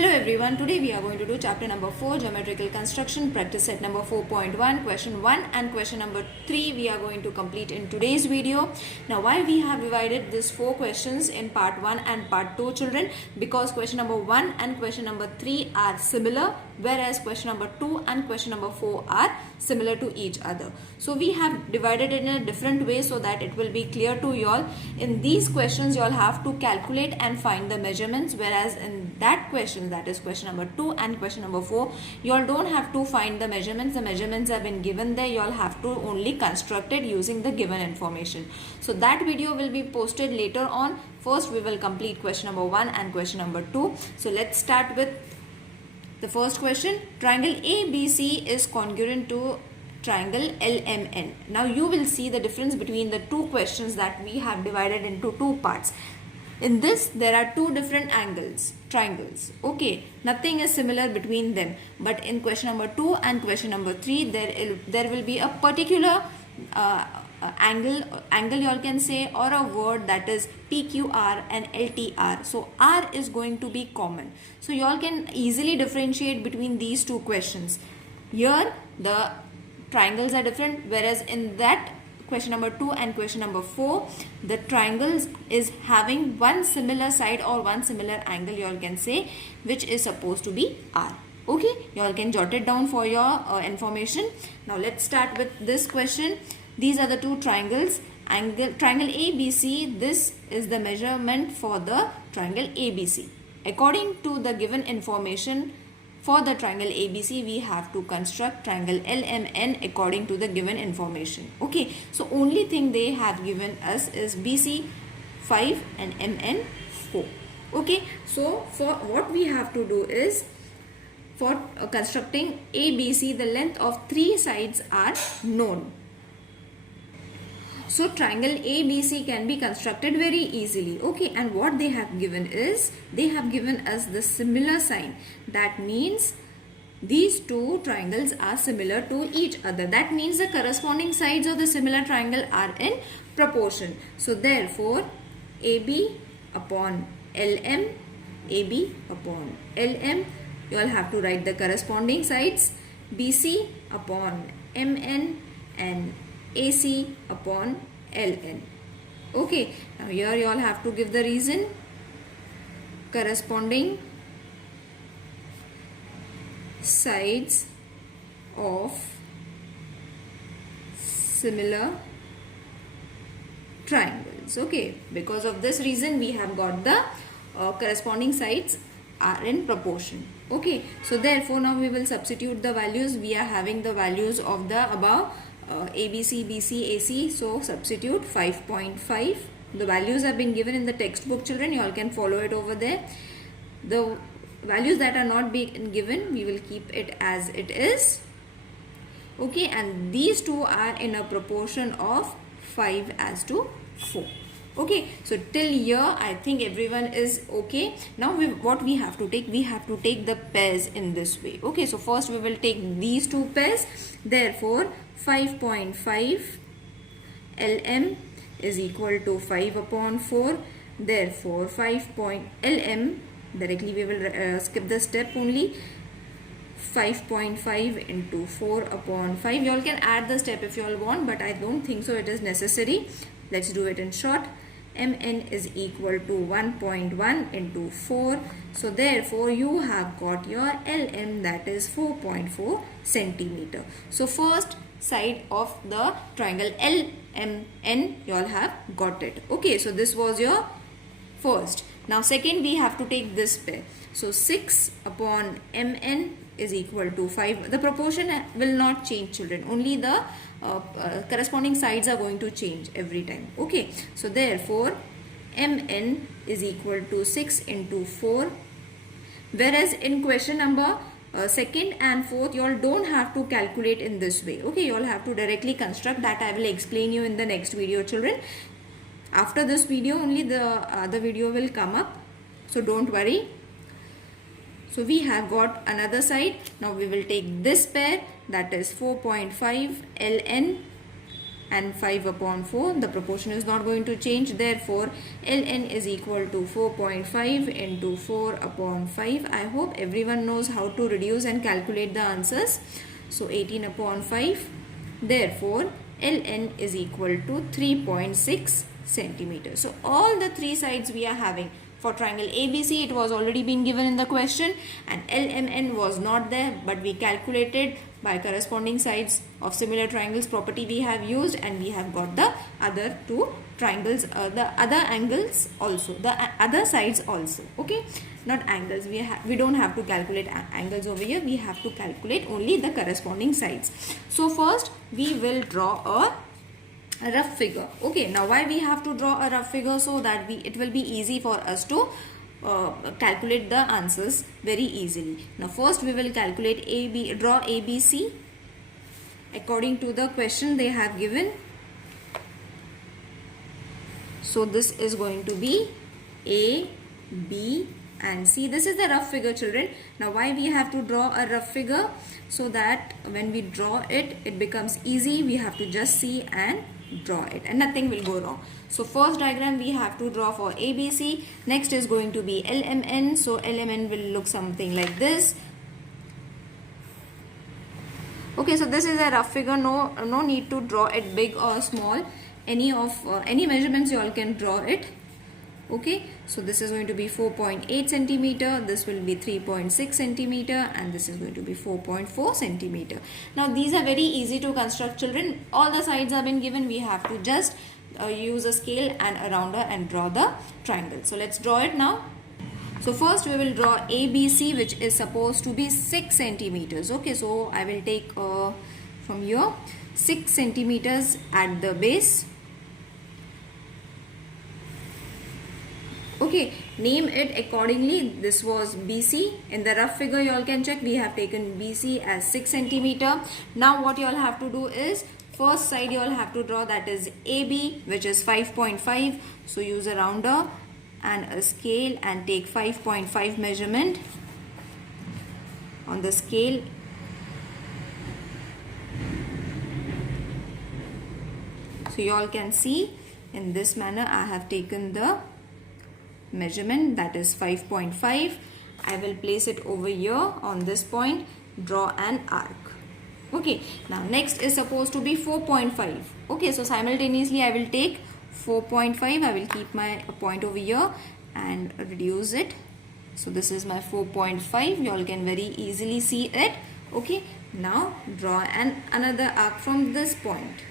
Hello everyone, today we are going to do chapter number 4 geometrical construction practice set number 4.1 question 1 and question number 3 we are going to complete in today's video. Now why we have divided these 4 questions in part 1 and part 2 children, because question number 1 and question number 3 are similar, whereas question number 2 and question number 4 are similar to each other. So we have divided it in a different way so that it will be clear to you all. In these questions you all have to calculate and find the measurements, whereas in that question, that is question number 2 and question number 4, you all don't have to find the measurements. The measurements have been given there. You all have to only construct it using the given information. So that video will be posted later on. First we will complete question number 1 and question number 2. So let's start with the first question. Triangle ABC is congruent to triangle LMN. Now you will see the difference between the two questions that we have divided into two parts. In this there are two different triangles. Okay, nothing is similar between them. But in question number 2 and question number 3 there will be a particular angle you all can say, or a word, that is PQR and LTR. So R is going to be common. So you all can easily differentiate between these two questions. Here the triangles are different, whereas in that question number 2 and question number 4 the triangles is having one similar side or one similar angle, you all can say, which is supposed to be R. Okay, you all can jot it down for your information. Now let's start with this question. These are the two triangles. Triangle ABC, this is the measurement for the triangle ABC. According to the given information, for the triangle ABC, we have to construct triangle LMN according to the given information. Okay, so only thing they have given us is BC 5 and MN 4. Okay, so for what we have to do is, for constructing ABC, the length of 3 sides are known. So triangle ABC can be constructed very easily. Okay, and what they have given is, they have given us the similar sign. That means these two triangles are similar to each other. That means the corresponding sides of the similar triangle are in proportion. So therefore AB upon LM, AB upon LM, you all have to write the corresponding sides. BC upon MN and AC upon LN. Okay, now here you all have to give the reason. Corresponding sides of similar triangles. Okay, because of this reason we have got the corresponding sides are in proportion. Okay, so therefore now we will substitute the values. We are having the values of the above ABC, BC, AC. So substitute 5.5. The values have been given in the textbook children. You all can follow it over there. The values that are not being given, we will keep it as it is. Okay, and these two are in a proportion of 5 as to 4. Okay, so till here I think everyone is okay. Now what we have to take, we have to take the pairs in this way. Okay, so first we will take these two pairs. Therefore 5.5 LM is equal to 5 upon 4. Therefore 5 LM, directly we will skip the step only. 5.5 into 4 upon 5. You all can add the step if you all want, but I don't think so it is necessary. Let's do it in short. MN is equal to 1.1 into 4. So therefore you have got your LM, that is 4.4 centimeter. So first side of the triangle LMN you all have got it. Okay, so this was your first. Now second, we have to take this pair. So 6 upon MN is equal to 5. The proportion will not change children, only the corresponding sides are going to change every time. Okay, so therefore MN is equal to 6 into 4, whereas in question number second and fourth you all don't have to calculate in this way. Okay, you all have to directly construct. That I will explain you in the next video children. After this video only the other video will come up, so don't worry. So we have got another side. Now we will take this pair, that is 4.5 LN and 5 upon 4. The proportion is not going to change. Therefore, ln is equal to 4.5 into 4 upon 5. I hope everyone knows how to reduce and calculate the answers. So 18 upon 5. Therefore, ln is equal to 3.6 centimeters. So all the three sides we are having. For triangle ABC, it was already been given in the question, and LMN was not there, but we calculated by corresponding sides of similar triangles property we have used, and we have got the other two triangles, the other angles also, the other sides also. Okay, not angles. We don't have to calculate angles over here. We have to calculate only the corresponding sides. So first we will draw a rough figure. Okay, now why we have to draw a rough figure? So that it will be easy for us to calculate the answers very easily. Now first we will calculate draw ABC according to the question they have given. So this is going to be A, B and C. This is the rough figure, children. Now why we have to draw a rough figure? So that when we draw it, it becomes easy. We have to just see and draw it and nothing will go wrong. So first diagram we have to draw for ABC. Next is going to be LMN. So LMN will look something like this. Okay, so this is a rough figure. No need to draw it big or small. Any measurements you all can draw it. Okay, so this is going to be 4.8 centimeter, this will be 3.6 centimeter and this is going to be 4.4 centimeter. Now these are very easy to construct, children. All the sides have been given. We have to just use a scale and a rounder and draw the triangle. So let's draw it now. So first we will draw ABC, which is supposed to be 6 centimeters. Okay, so I will take from here 6 centimeters at the base. Okay, name it accordingly. This was BC. In the rough figure you all can check, we have taken BC as 6 centimeter. Now what you all have to do is, first side you all have to draw, that is AB, which is 5.5. So use a rounder and a scale and take 5.5 measurement on the scale. So you all can see in this manner I have taken the measurement, that is 5.5. I will place it over here on this point, draw an arc. Okay, now next is supposed to be 4.5. Okay, so simultaneously I will take 4.5. I will keep my point over here and reduce it. So this is my 4.5. You all can very easily see it. Okay, now draw another arc from this point.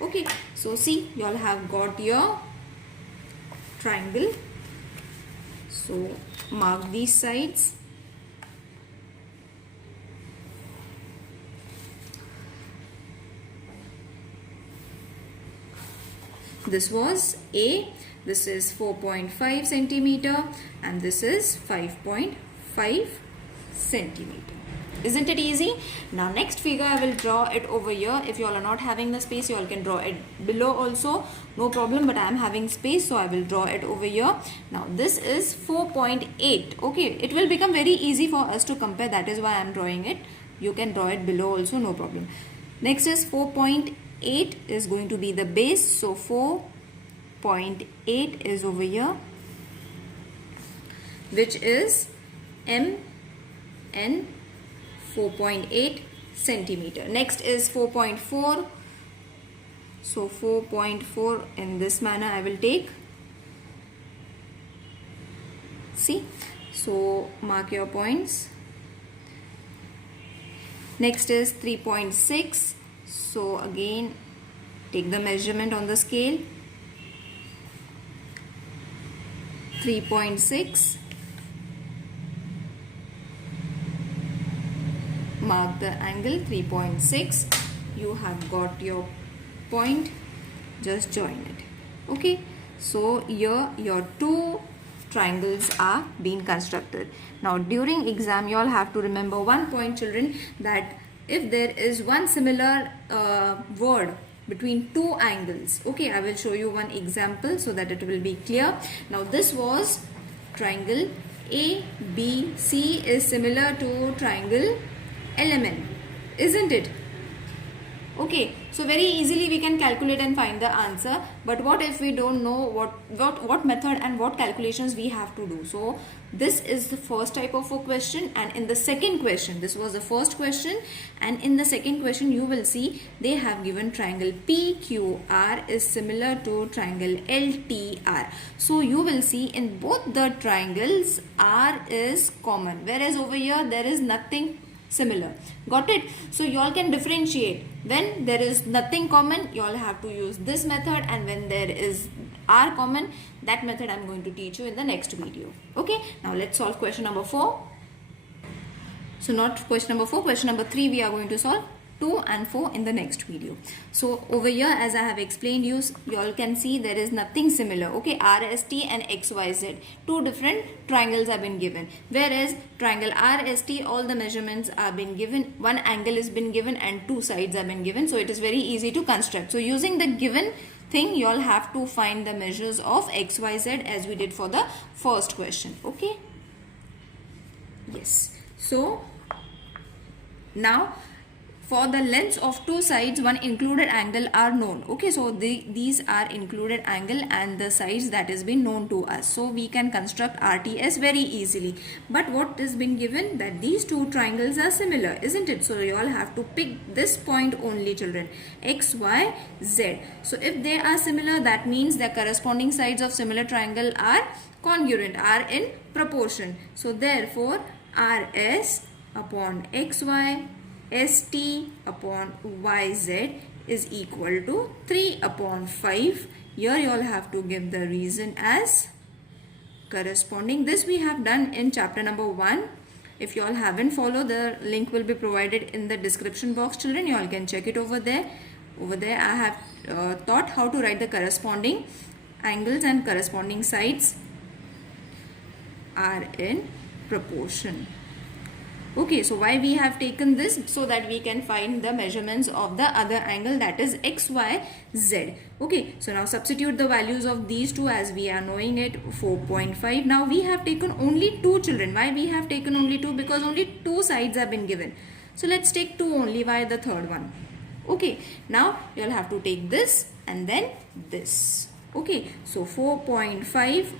Okay, so see, you all have got your triangle. So mark these sides. This was A, this is 4.5 centimeter and this is 5.5 centimeter. Isn't it easy? Now next figure I will draw it over here. If you all are not having the space, you all can draw it below also, no problem, but I am having space, so I will draw it over here. Now this is 4.8. okay, it will become very easy for us to compare, that is why I am drawing it. You can draw it below also, no problem. Next is 4.8 is going to be the base, so 4.8 is over here, which is MN 4.8 centimeter. Next is 4.4. So 4.4 in this manner I will take. See, so mark your points. Next is 3.6. So again take the measurement on the scale. 3.6. Mark the angle 3.6. You have got your point, just join it. Okay, so here your two triangles are being constructed. Now during exam you all have to remember one point, children, that if there is one similar word between two angles, okay, I will show you one example so that it will be clear. Now this was triangle ABC is similar to triangle LMN, isn't it? Okay, so very easily we can calculate and find the answer. But what if we don't know what method and what calculations we have to do? So this is the first type of a question, and in the second question, this was the first question, and in the second question you will see they have given triangle PQR is similar to triangle LTR. So you will see in both the triangles R is common, whereas over here there is nothing similar. Got it? So you all can differentiate. When there is nothing common, you all have to use this method, and when there is R common, that method I am going to teach you in the next video. Okay, now let's solve question number 4. So not question number 4, question number 3 we are going to solve. 2 and 4 in the next video. So over here, as I have explained you all can see there is nothing similar. Okay, RST and XYZ, two different triangles have been given, whereas triangle RST all the measurements are been given, one angle has been given and two sides have been given, so it is very easy to construct. So using the given thing, you all have to find the measures of XYZ as we did for the first question. Okay, yes. So now for the lengths of two sides, one included angle are known. Okay, so these are included angle and the sides that is been known to us. So we can construct RTS very easily. But what is been given? That these two triangles are similar, isn't it? So you all have to pick this point only, children. X, Y, Z. So if they are similar, that means the corresponding sides of similar triangle are congruent, are in proportion. So therefore, RS upon XY ST upon YZ is equal to 3 upon 5. Here you all have to give the reason as corresponding. This we have done in chapter number 1. If you all haven't followed, the link will be provided in the description box, children. You all can check it over there. Over there I have taught how to write the corresponding angles and corresponding sides are in proportion. Okay, so why we have taken this? So that we can find the measurements of the other angle, that is XYZ. Okay, so now substitute the values of these two as we are knowing it, 4.5. Now we have taken only two, children. Why we have taken only two? Because only two sides have been given. So let's take two only. Why the third one? Okay, now you'll have to take this and then this. Okay, so 4.5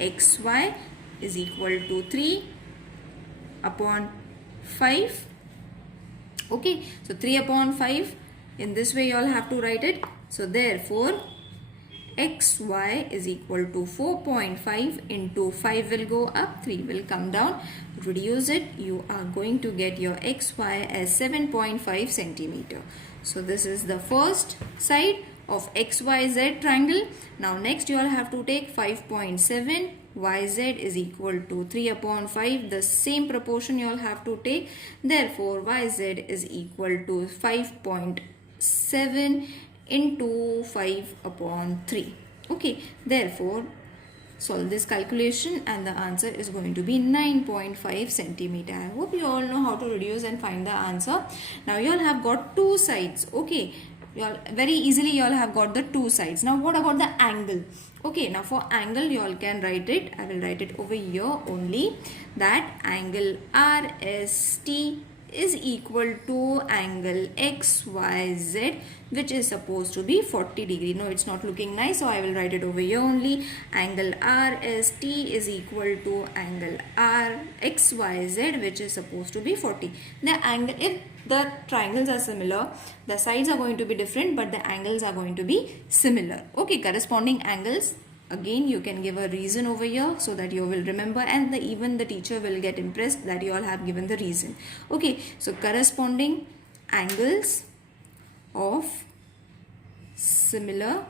XY is equal to 3 upon 5. Okay, so 3 upon 5, in this way you all have to write it. So therefore XY is equal to 4.5 into 5 will go up, 3 will come down. Reduce it, you are going to get your XY as 7.5 centimeter. So this is the first side of XYZ triangle. Now next you all have to take 5.7 YZ is equal to 3 upon 5. The same proportion you all have to take. Therefore YZ is equal to 5.7 into 5 upon 3. Okay, therefore solve this calculation and the answer is going to be 9.5 centimeter. I hope you all know how to reduce and find the answer. Now you all have got two sides. Okay, you all very easily you all have got the two sides. Now what about the angle? Okay, now for angle you all can write it. I will write it over here only, that angle RST is equal to angle XYZ, which is supposed to be 40 degree. No, it's not looking nice, so I will write it over here only. Angle RST is equal to angle RXYZ, which is supposed to be 40. The angle, if the triangles are similar, the sides are going to be different, but the angles are going to be similar. Okay, corresponding angles. Again, you can give a reason over here so that you will remember, and even the teacher will get impressed that you all have given the reason. Okay, so corresponding angles of similar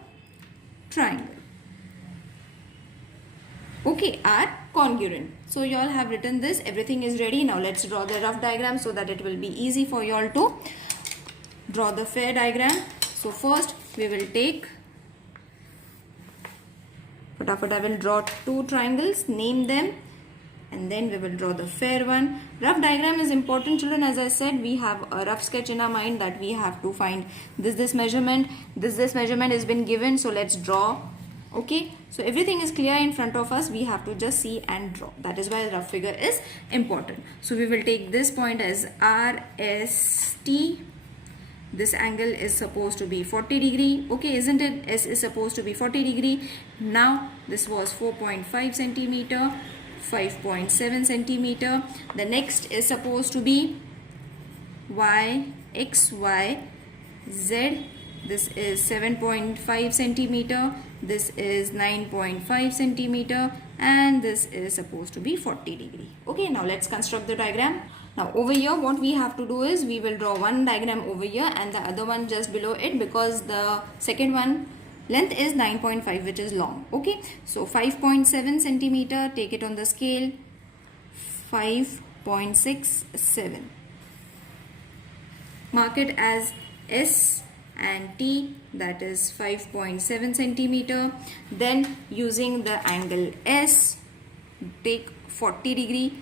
triangle, okay, are congruent. So you all have written this. Everything is ready. Now let's draw the rough diagram so that it will be easy for you all to draw the fair diagram. So first we will take, I will draw two triangles, name them, and then we will draw the fair one. Rough diagram is important, children. As I said, we have a rough sketch in our mind that we have to find this measurement. This measurement has been given, so let's draw. Okay, so everything is clear in front of us. We have to just see and draw. That is why the rough figure is important. So we will take this point as RST, this angle is supposed to be 40 degree. Okay, isn't it? S is supposed to be 40 degree. Now this was 4.5 centimeter, 5.7 centimeter. The next is supposed to be y, x, y, z. This is 7.5 centimeter. This is 9.5 centimeter, and this is supposed to be 40 degree. Okay, now let's construct the diagram. Now over here what we have to do is we will draw one diagram over here and the other one just below it, because the second one length is 9.5, which is long. Okay, so 5.7 centimeter, take it on the scale, 5.67. Mark it as S and T, that is 5.7 centimeter. Then using the angle S, take 40 degree.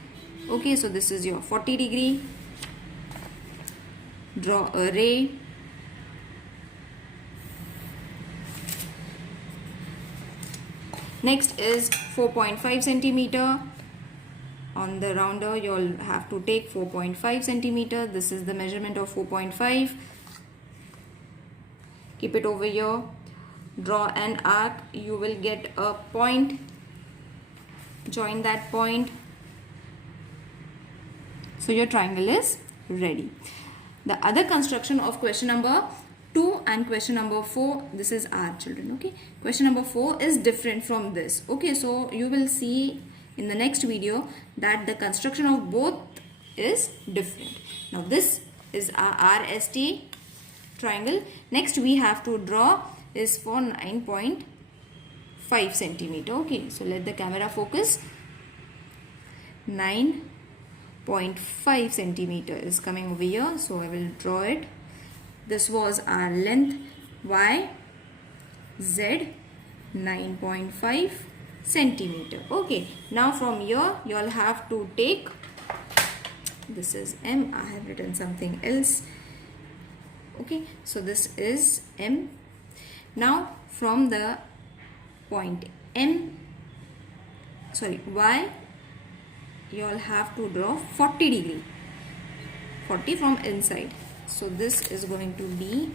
Okay, so this is your 40 degree. Draw a ray. Next is 4.5 centimeter. On the rounder, you'll have to take 4.5 centimeter. This is the measurement of 4.5. Keep it over here. Draw an arc. You will get a point. Join that point. So your triangle is ready. The other construction of question number 2 and question number 4, this is our children. Okay, question number 4 is different from this. Okay, so you will see in the next video that the construction of both is different. Now this is our RST triangle. Next we have to draw is for 9.5 centimeter. Okay, so let the camera focus. 9.5 centimeter is coming over here, so I will draw it. This was our length, y, z, 9.5 centimeter. Okay, now from here you all have to take, this is M, I have written something else. Okay, so this is M. Now from the point M, sorry, y, you all have to draw 40 degree, 40 from inside. So this is going to be,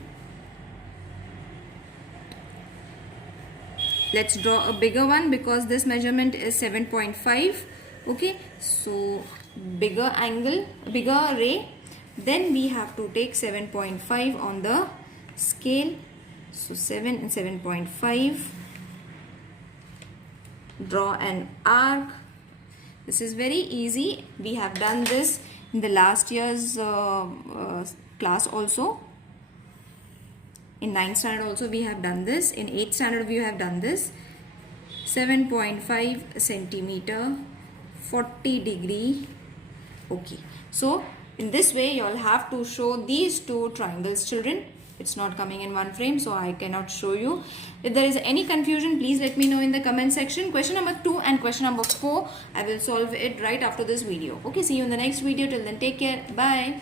let's draw a bigger one because this measurement is 7.5. Okay, so bigger angle, bigger ray. Then we have to take 7.5 on the scale. So 7 and 7.5. Draw an arc. This is very easy. We have done this in the last year's class also. In 9th standard also we have done this. In 8th standard we have done this. 7.5 centimeter, 40 degree. Okay. So in this way you all have to show these two triangles, children. It's not coming in one frame, so I cannot show you. If there is any confusion, please let me know in the comment section. Question number 2 and question number 4, I will solve it right after this video. Okay, see you in the next video. Till then, take care. Bye.